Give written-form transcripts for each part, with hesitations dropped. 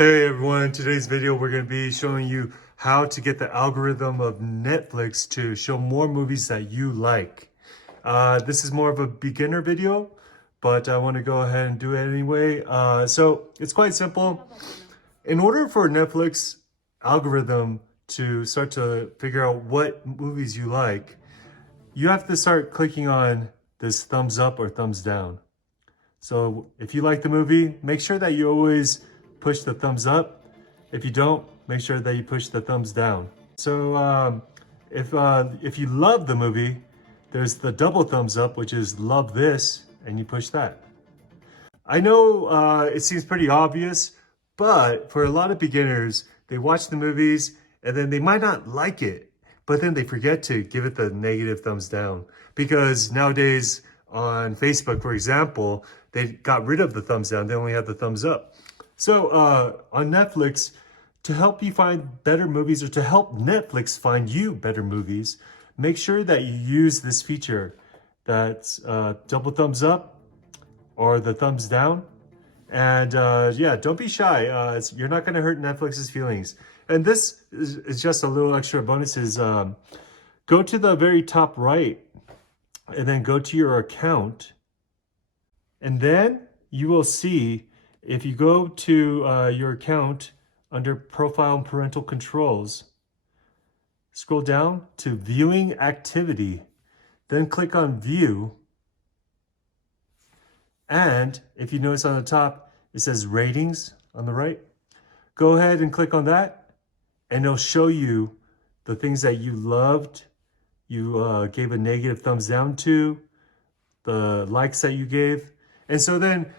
Hey everyone, in today's video we're going to be showing you how to get the algorithm of Netflix to show more movies that you like. This is more of a beginner video, but I want to go ahead and do it anyway. So it's quite simple. In order for Netflix algorithm to start to figure out what movies you like, you have to start clicking on this thumbs up or thumbs down. So if you like the movie, make sure that you always push the thumbs up. If you don't, make sure that you push the thumbs down. So if you love the movie, there's the double thumbs up, which is love this, and you push that. I know it seems pretty obvious, but for a lot of beginners, they watch the movies and then they might not like it, but then they forget to give it the negative thumbs down. Because nowadays on Facebook, for example, they got rid of the thumbs down. They only have the thumbs up. So on Netflix, to help you find better movies or to help Netflix find you better movies, make sure that you use this feature that's double thumbs up or the thumbs down. And yeah, don't be shy. You're not going to hurt Netflix's feelings. And this is just a little extra bonuses. Go to the very top right and then go to your account. And then you will see, if you go to your account under Profile and Parental Controls, scroll down to Viewing Activity, then click on View. And if you notice on the top, it says Ratings on the right. Go ahead and click on that, and it'll show you the things that you loved, you gave a negative thumbs down to, the likes that you gave. And so then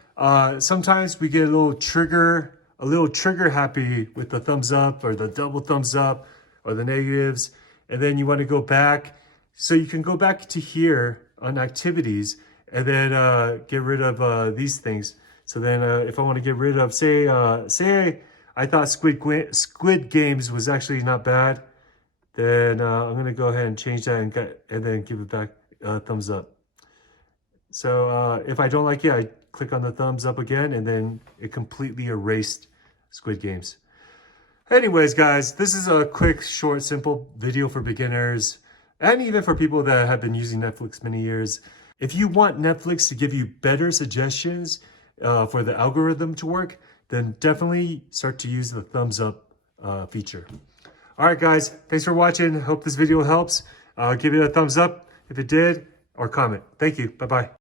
sometimes we get a little trigger happy with the thumbs up or the double thumbs up or the negatives. And then you want to go back. So you can go back to here on activities and then get rid of these things. So then if I want to get rid of, say I thought Squid Games was actually not bad, then I'm going to go ahead and change that and then give it back thumbs up. So if I don't like it, I click on the thumbs up again, and then it completely erased Squid Games. Anyways, guys, this is a quick, short, simple video for beginners and even for people that have been using Netflix many years. If you want Netflix to give you better suggestions for the algorithm to work, then definitely start to use the thumbs up feature. All right, guys, thanks for watching. Hope this video helps. Give it a thumbs up if it did, or comment. Thank you. Bye-bye.